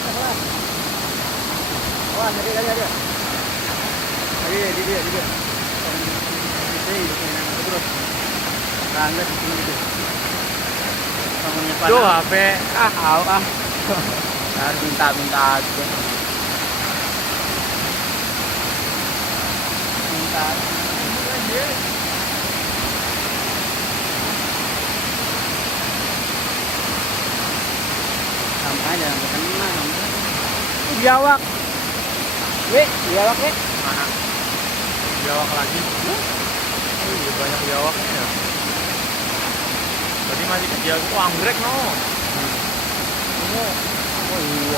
coklat. Wah, tadi. Di dia. Terus. Rangga di sini gitu. Duh, HP. Ah. Harus minta aja. Minta. Sama aja, bukan mana. Biawak. Biawak. Mana? Biawak lagi. Oh iya, banyak biawaknya ya. Tadi masih kecil. Oh, anggrek no. Oh iya.